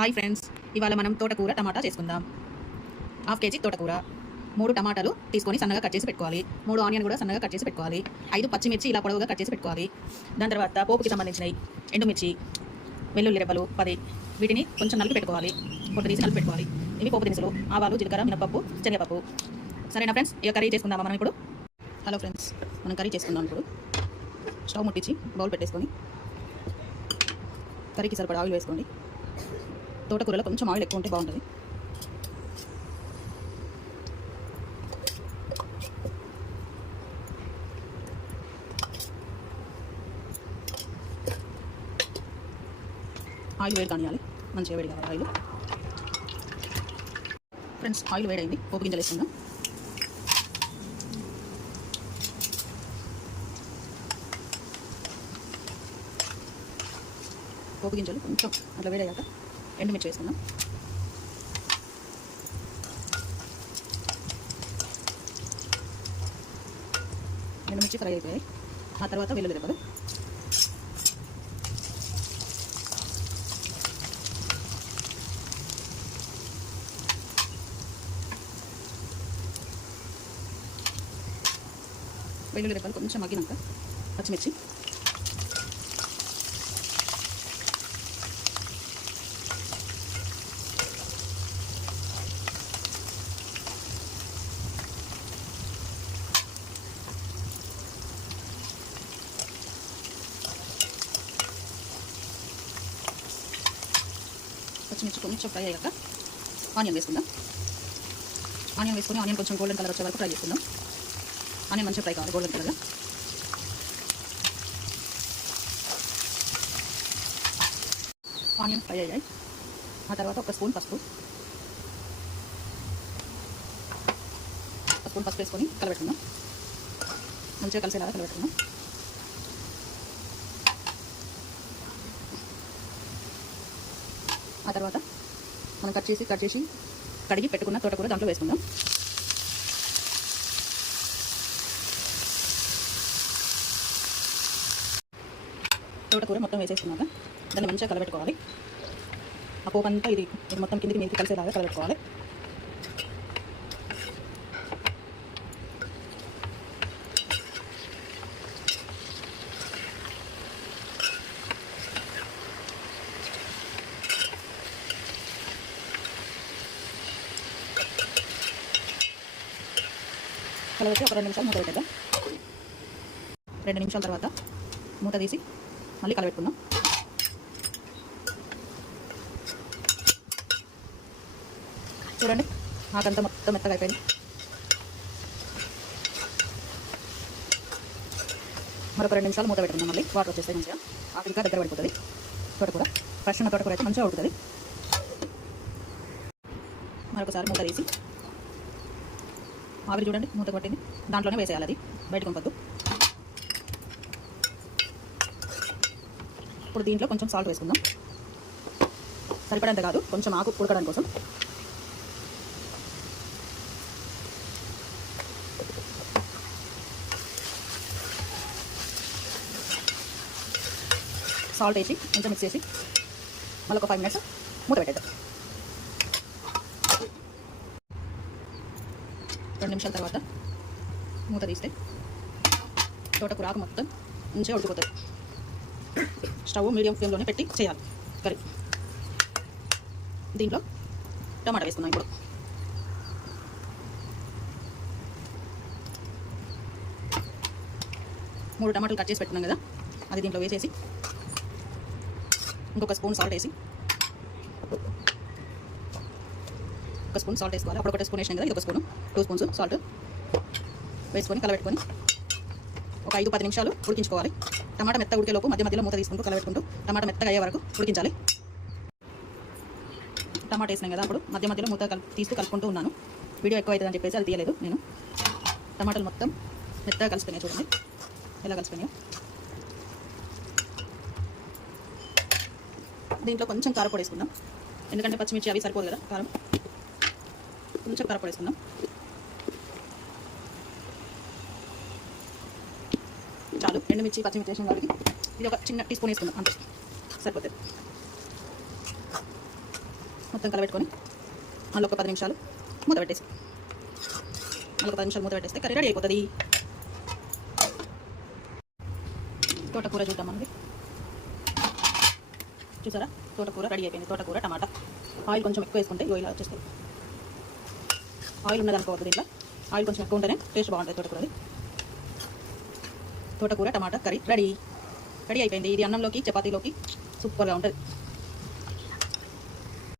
Hi friends ఇవాళ మనం తోటకూర టమాటా చేసుకుందాం. హాఫ్ కేజీ తోటకూర మూడు టమాటాలు తీసుకొని సన్నగా కట్ చేసి పెట్టుకోవాలి. మూడు ఆనియన్ కూడా సన్నగా కట్ చేసి పెట్టుకోవాలి. ఐదు పచ్చిమిర్చి ఇలా పొడవుగా కట్ చేసి పెట్టుకోవాలి. దాని తర్వాత పోపుకి సంబంధించినవి ఎండుమిర్చి వెల్లుల్లి రెబ్బలు పది. వీటిని కొంచెం నలిపి పెట్టుకోవాలి. పొట్టు తీసి నలిపి పెట్టుకోవాలి. ఇవి పోపు దినుసులు ఆవాలు జీలకర్ర మినపప్పు శనగపప్పు. సరేనా ఫ్రెండ్స్ ఇక కర్రీ చేసుకుందామా మనం ఇప్పుడు? హలో ఫ్రెండ్స్ మనం కర్రీ చేసుకుందాం ఇప్పుడు. స్టవ్ ముట్టించి బౌల్ పెట్టేసుకొని కర్రీకి సరిపడా ఆయిల్ వేసుకోండి. తోటకూరలో కొంచెం ఆయిల్ ఎక్కువ ఉంటే బాగుంటుంది. ఆయిల్ వేడి కానియాలి. మంచిగా వేడి కావాలి ఆయిల్. ఫ్రెండ్స్ ఆయిల్ వేడైంది. పోపు గింజలు వేసుకుందాం. పోపు గింజలు కొంచెం అట్లా వేడయ్యాక ఎండుమిర్చి వేసుకుందాం. ఎండుమిర్చి ఫ్రై అయిపోయాయి. ఆ తర్వాత వెల్లుల్లి దెబ్బలు వెల్లుల్లి రెబ్బలు కొంచెం మగ్గినాక పచ్చిమిర్చి. పచ్చిమిర్చి కొంచెం ఫ్రై అయ్యాక ఆనియన్ వేసుకుందాం ఆనియన్ వేసుకుని ఆనియన్ కొంచెం గోల్డెన్ కలర్ వచ్చే వరకు ఫ్రై చేసుకుందాం ఆనియన్ మంచిగా ఫ్రై కావాలి గోల్డెన్ కలర్గా ఆనియన్ ఫ్రై అయ్యాయి ఆ తర్వాత ఒక స్పూన్ పసుపు స్పూన్ పసుపు వేసుకొని కలబెట్టుకుందాం మంచిగా కలిసేలాగా కలబెట్టుకుందాం ఆ తర్వాత మనం కట్ చేసి కట్ చేసి కడిగి పెట్టుకున్న తోటకూర దాంట్లో వేసుకుందాం. తోటకూర మొత్తం వేసేసుకున్నాక దాన్ని మంచిగా కలబెట్టుకోవాలి. ఆ పోపంతా ఇది ఇది మొత్తం కిందికి మీదకి కలిసేలాగా కలబెట్టుకోవాలి. కలబెట్టి ఒక రెండు నిమిషాలు మూత పెట్టేద్దాం. రెండు నిమిషాల తర్వాత మూత తీసి మళ్ళీ కలబెట్టుకుందాం చూడండి ఆకంతా మొత్తం మెత్తగా అయిపోయింది. మరొక రెండు నిమిషాలు మూత పెట్టుకుందాం మళ్ళీ. వాటర్ వచ్చేస్తే మంచిగా. ఆకు దగ్గర పడిపోతుంది. తోటకూర ఫ్రెష్ ఉన్న తోటకూర అయితే మంచిగా ఉడుకుతుంది. మరొకసారి మూత తీసి ఆవిరి చూడండి మూత కొట్టింది. దాంట్లోనే వేసేయాలి అది. బయట పంపద్దు. ఇప్పుడు దీంట్లో కొంచెం సాల్ట్ వేసుకుందాం. సరిపడంత కాదు కొంచెం ఆకు ఉడకడం కోసం. సాల్ట్ వేసి కొంచెం మిక్స్ చేసి మళ్ళీ ఒక ఫైవ్ మినిట్స్ మూత పెట్టేద్దాం. రెండు నిమిషాల తర్వాత మూత తీస్తే తోటకూర ఆకు మొత్తం మంచిగా ఉడికిపోతుంది. స్టవ్ మీడియం ఫ్లేమ్లోనే పెట్టి చేయాలి కర్రీ. దీంట్లో టమాటా వేసుకున్నాం ఇప్పుడు. మూడు టమాటాలు కట్ చేసి పెట్టుకున్నాం కదా అది దీంట్లో వేసేసి ఇంకొక స్పూన్ సాల్ట్ వేసి ఒక స్పూన్ సాల్ట్ వేసుకోవాలి. అప్పుడు ఒక స్పూన్ వేసినాం కదా ఇది ఒక స్పూన్. టూ స్పూన్స్ సాల్ట్ వేసుకొని కలబెట్టుకొని ఒక ఐదు పది నిమిషాలు ఉడికించుకోవాలి. టమాటా మెత్త ఉడికేలోపు మధ్య మధ్యలో మూత తీసుకుంటూ కలబెట్టుకుంటూ టమాటా మెత్తగా అయ్యే వరకు ఉడికించాలి. టమాటా వేసినాం కదా అప్పుడు మధ్య మధ్యలో మూత కల్ తీస్తూ కలుపుకుంటూ ఉన్నాను. వీడియో ఎక్కువ అవుతుందని చెప్పేసి అది తీయలేదు నేను. టమాటాలు మొత్తం మెత్తగా కలిసిపోయినాయి చూడండి. ఎలా కలిసిపోయినాయో దీంట్లో కొంచెం కారపొడి వేసుకుందాం. ఎందుకంటే పచ్చిమిర్చి అవి సరిపోదు కదా కారం. కొంచెం కారపొడి వేసుకుందాం చాలు ఎండుమిర్చి పచ్చిమిర్చి వేసిన వాళ్ళకి ఇది ఒక చిన్న టీ స్పూన్ వేసుకుందాం అంతే. సరిపోతుంది మొత్తం కలబెట్టుకొని మళ్ళీ ఒక పది నిమిషాలు మూత పెట్టేసి. మళ్ళీ ఒక పది నిమిషాలు మూత పెట్టేస్తే కర్రీ రెడీ అయిపోతుంది. తోటకూర చూద్దాం మనది చూసారా? తోటకూర రెడీ అయిపోయింది. తోటకూర టమాటా. ఆయిల్ కొంచెం ఎక్కువ వేసుకుంటే ఇలా వచ్చేస్తుంది ఆయిల్ ఉన్నది దీంట్లో. ఆయిల్ కొంచెం ఎక్కువ ఉంటేనే టేస్ట్ బాగుంటుంది తోటకూరది. తోటకూర టమాటా కర్రీ రెడీ. రెడీ అయిపోయింది. ఇది అన్నంలోకి చపాతీలోకి సూపర్గా ఉంటుంది.